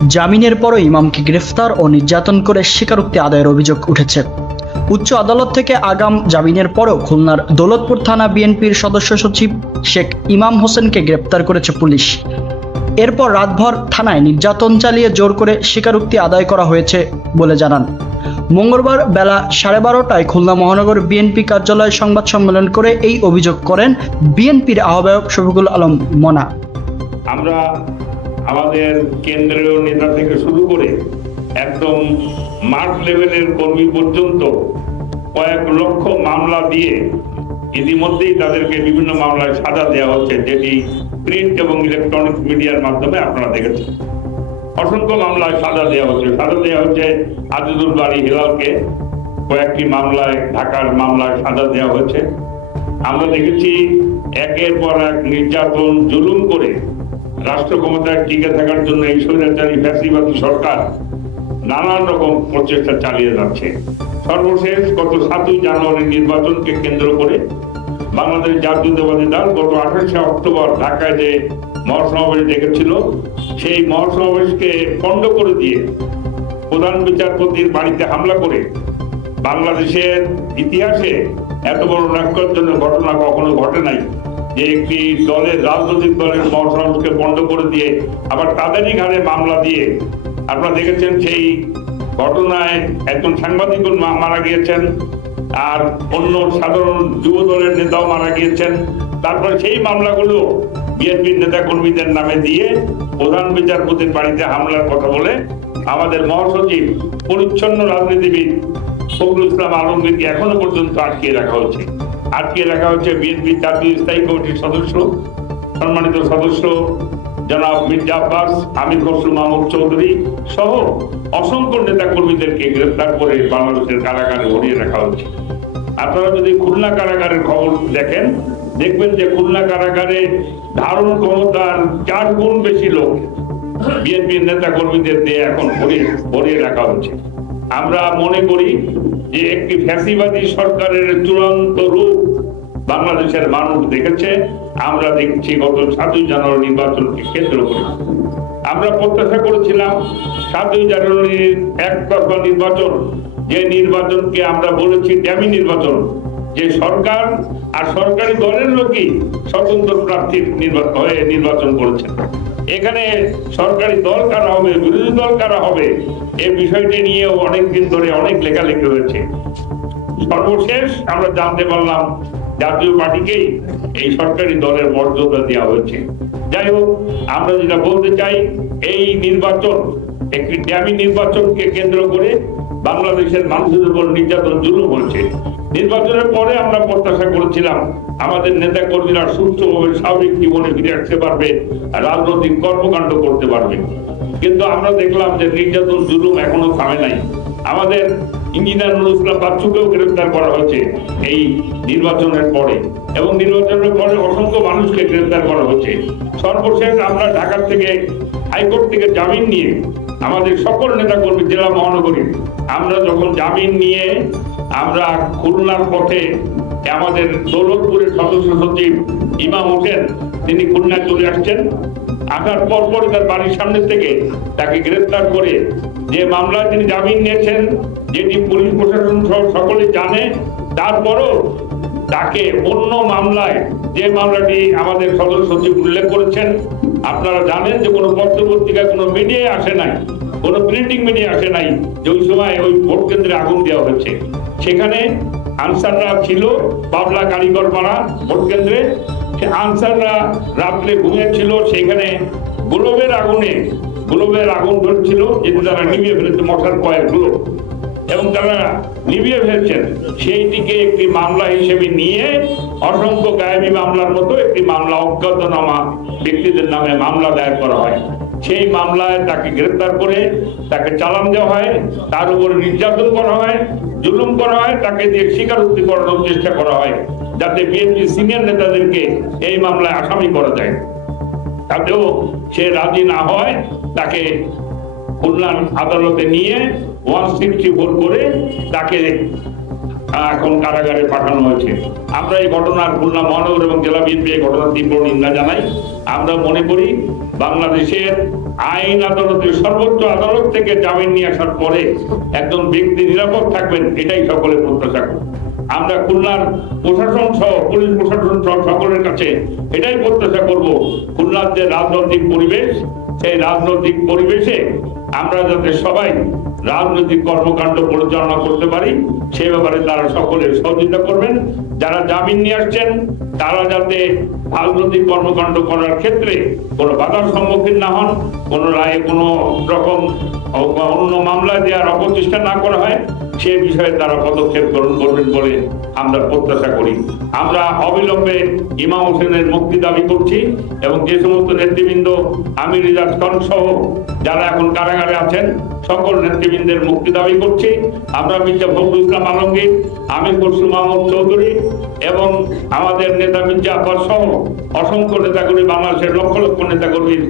জামিনের পরও ইমামকে গ্রেফতার ও নির্যাতন করে স্বীকারোক্তি আদায়ের অভিযোগ উঠেছে। উচ্চ আদালত থেকে আগাম জামিনের পরও খুলনার দৌলতপুর থানা বিএনপির সদস্য সচিব শেখ ইমাম হোসেনকে গ্রেপ্তার করেছে পুলিশ। এরপর রাতভর থানায় নির্যাতন চালিয়ে জোর করে স্বীকারোক্তি আদায় করা হয়েছে বলে জানান। মঙ্গলবার বেলা 12:30টায় খুলনা মহানগর বিএনপি কার্যালয়ে সংবাদ সম্মেলন করে এই অভিযোগ করেন বিএনপির আহ্বায়ক শফিকুল আলম মনা। আমরা আমাদের কেন্দ্রীয় নেতা থেকে শুরু করে একদম মাঠ লেভেলের কর্মী পর্যন্ত কয়েক লক্ষ মামলা দিয়ে ইতিমধ্যেই তাদেরকে বিভিন্ন মামলায় সাজা দেওয়া হচ্ছে, যেটি প্রিন্ট এবং ইলেকট্রনিক মিডিয়ার মাধ্যমে আপনারা দেখেছেন। অসংখ্য মামলায় সাজা দেওয়া হচ্ছে আজিজুল বাড়ি হেলালকে কয়েকটি মামলায়, ঢাকার মামলায় সাজা দেওয়া হয়েছে। আমরা দেখেছি একের পর এক নির্যাতন জুলুম করে রাষ্ট্র ক্ষমতায় টিকে থাকার জন্য এই স্বৈরাচারী ফ্যাসিবাদী সরকার নানান রকম প্রচেষ্টা চালিয়ে যাচ্ছে। সর্বশেষ গত 7ই জানুয়ারি নির্বাচনকে কেন্দ্র করে বাংলাদেশ জাতীয়তাবাদী দল গত 28শে অক্টোবর ঢাকায় যে মহাসমাবেশ ডেকেছিল, সেই মহাসমাবেশকে পণ্ড করে দিয়ে প্রধান বিচারপতির বাড়িতে হামলা করে বাংলাদেশের ইতিহাসে এত বড় ন্যাক্কারজনক ঘটনা কখনো ঘটে নাই যে একটি দলের, রাজনৈতিক দলের মহাসমাবেশকে পণ্ড করে দিয়ে আবার তাদেরই ঘাড়ে মামলা দিয়ে। আপনারা দেখেছেন সেই ঘটনায় একজন সাংবাদিক মারা গিয়েছেন, আর অন্য সাধারণ যুব দলের নেতাও মারা গিয়েছেন। তারপরে সেই মামলাগুলো বিএনপির নেতা কর্মীদের নামে দিয়ে প্রধান বিচারপতির বাড়িতে হামলার কথা বলে আমাদের মহাসচিব, পরিচ্ছন্ন রাজনীতিবিদ ফখরুল ইসলাম আলমগীরকে এখনো পর্যন্ত আটকিয়ে রাখা হচ্ছে। বিএনপি জাতীয় স্থায়ী কমিটির সদস্য, সম্মানিত সদস্য জনাব মির্জা আব্বাস, আমির খসরু মাহমুদ চৌধুরী সহ অসংখ্য নেতা কর্মীদেরকে গ্রেফতার করে বাংলাদেশের কারাগারে ভরিয়ে রাখা হচ্ছে। আপনারা যদি খুলনা কারাগারের খবর দেখেন, দেখবেন যে খুলনা কারাগারে ধারণ ক্ষমতার 4 গুণ বেশি লোক বিএনপির নেতা কর্মীদের দিয়ে এখন ভরিয়ে রাখা হচ্ছে। আমরা মনে করি যে একটি ফ্যাসিবাদী সরকারের চূড়ান্ত রূপ বাংলাদেশের মানুষ দেখেছে। আমরা দেখছি গত 7ই জানুয়ারি নির্বাচনকে কেন্দ্র করে আমরা প্রত্যাশা করেছিলাম 7ই জানুয়ারির একতরফা নির্বাচন, যে নির্বাচনকে আমরা বলেছি ড্যামি নির্বাচন, যে সরকার আর সরকারি দলের লোকই স্বতন্ত্র প্রার্থীর নির্বাচন করেছেন। এখানে সরকারি দল কারা হবে, বিরোধী দল কারা হবে, এই বিষয়টি নিয়েও অনেকদিন ধরে অনেক লেখালেখি হয়েছে। সর্বশেষ আমরা জানতে পারলাম জাতীয় পার্টিকেই এই সরকারি দলের মর্যাদা দেওয়া হয়েছে। যাই হোক, আমরা যেটা বলতে চাই, এই নির্বাচন একটি ড্যামি নির্বাচনকে কেন্দ্র করে বাংলাদেশের মানুষের উপর নির্যাতন জুলুম হয়েছে। নির্বাচনের পরে আমরা প্রত্যাশা করেছিলাম আমাদের নেতা কর্মীরা সুস্থভাবে স্বাভাবিক জীবনে ফিরে আসতে পারবে, রাজনৈতিক কর্মকাণ্ড করতে পারবে, কিন্তু আমরা দেখলাম যে নির্যাতন জুলুম এখনো থামে নাই। আমাদের ইঞ্জিনিয়ার নুরুল ইসলাম বাচ্চুকেও গ্রেফতার করা হয়েছে এই নির্বাচনের পরে, এবং নির্বাচনের পরে অসংখ্য মানুষকে গ্রেফতার করা হয়েছে। সর্বশেষ আমরা ঢাকা থেকে, হাইকোর্ট থেকে জামিন নিয়ে আমাদের সকল নেতা কর্মী, জেলা মহানগরী, আমরা যখন জামিন নিয়ে আমরা খুলনার পথে, আমাদের দৌলতপুরের সদস্য সচিব ইমাম হোসেন তিনি খুলনায় চলে আসছেন। আসার পরপর তার বাড়ির সামনে থেকে তাকে গ্রেফতার করে, যে মামলায় তিনি জামিন নিয়েছেন, যেটি পুলিশ প্রশাসন সহ সকলে জানে, তারপরও তাকে অন্য মামলায়, যে মামলাটি আমাদের সদস্য সচিব উল্লেখ করেছেন, আপনারা জানেন যে কোনো পত্রপত্রিকায়, কোনো মিডিয়ায় আসে নাই, কোনো প্রিন্টিং মিডিয়া আসে নাই যে ওই সময় ওই ভোট কেন্দ্রে আগুন দেওয়া হয়েছে। সেখানে আনসাররা ছিল বাবলা কারিগর পাড়া ভোট কেন্দ্রে। আনসাররা রাত্রে ঘুমিয়েছিল, সেখানে গোলবের আগুন ধরছিল, যেটি তারা নিভিয়ে ফেলেছে, মশার কয়েকগুলো, এবং তারা নিভিয়ে ফেলছেন। সেইটিকে একটি মামলা হিসেবে নিয়ে অসংখ্য গায়েবী মামলার মতো একটি মামলা, অজ্ঞাতনামা ব্যক্তিদের নামে মামলা দায়ের করা হয়। সেই মামলায় তাকে গ্রেফতার করে তাকে চালান দেওয়া হয়, তার উপরে নির্যাতন করা হয়, জুলুম করা হয়, তাকে দিয়ে স্বীকারোক্তি করানোর চেষ্টা করা হয় যাতে বিএনপি সিনিয়র নেতাদেরকে এই মামলায় আসামি করা যায়। তাতেও সে রাজি না হয়, তাকে খুলনা আদালতে নিয়ে 164 করে তাকে এখন কারাগারে পাঠানো হয়েছে। আমরা এই ঘটনার খুলনা মহানগর এবং জেলা বিএনপি এই ঘটনার তীব্র নিন্দা জানাই। আমরা মনে করি বাংলাদেশের আইন আদালতের সর্বোচ্চ আদালত থেকে জামিন নিয়ে আসার পরে একজন ব্যক্তি নিরাপদ থাকবেন, এটাই সকলে প্রত্যাশা করি। আমরা খুলনার প্রশাসন সহ পুলিশ প্রশাসন সহ সকলের কাছে এটাই প্রত্যাশা করব, খুলনার যে রাজনৈতিক পরিবেশ, সেই রাজনৈতিক পরিবেশে আমরা যাতে সবাই রাজনৈতিক কর্মকাণ্ড পরিচালনা করতে পারি সে ব্যাপারে তারা সকলে সহযোগিতা করবেন। যারা জামিন নিয়ে আসছেন তারা যাতে রাজনৈতিক কর্মকাণ্ড করার ক্ষেত্রে কোনো বাধার সম্মুখীন না হন, কোনো রায়ে কোনো রকম অন্য মামলায় দেওয়ার অপচেষ্টা না করা হয়, সে বিষয়ে তারা পদক্ষেপ গ্রহণ করবেন বলে আমরা প্রত্যাশা করি। আমরা অবিলম্বে ইমাম হোসেনের মুক্তি দাবি করছি এবং যে সমস্ত নেতৃবৃন্দ আমির রিজাজ খান সহ যারা এখন কারাগারে আছেন সকল নেতৃবৃন্দের মুক্তি দাবি করছি। আমরা মির্জা ফখরুল ইসলাম আলমগীর, আমির খসরু মাহমুদ চৌধুরী এবং আমাদের নেতা মির্জা আব্বাস সহ অসংখ্য নেতাকর্মী, বাংলাদেশের লক্ষ লক্ষ নেতাকর্মীর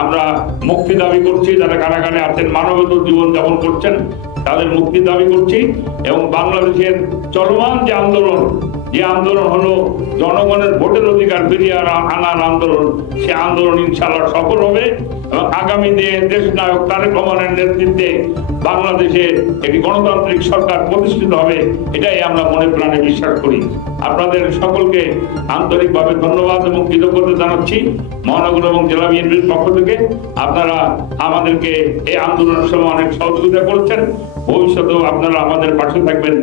আমরা মুক্তি দাবি করছি। যারা কারাগারে আছেন মানবেতর জীবন যাপন করছেন তাদের মুক্তি দাবি করছি এবং বাংলাদেশের চলমান যে আন্দোলন হলো জনগণের ভোটের অধিকার ফিরিয়ে আনার আন্দোলন, সে আন্দোলন ইনশাআল্লাহ সফল হবে এবং আগামী দিনে দেশ নায়ক তারেক রহমানের নেতৃত্বে বাংলাদেশে একটি গণতান্ত্রিক সরকার প্রতিষ্ঠিত হবে, এটাই আমরা মনে প্রাণে বিশ্বাস করি। আপনাদের সকলকে আন্তরিকভাবে ধন্যবাদ এবং কৃতজ্ঞতা জানাচ্ছি মহানগর এবং জেলা বিএনপির পক্ষ থেকে। আপনারা আমাদেরকে এই আন্দোলনের সময় অনেক সহযোগিতা করেছেন, ভবিষ্যতেও আপনারা আমাদের পাশে থাকবেন।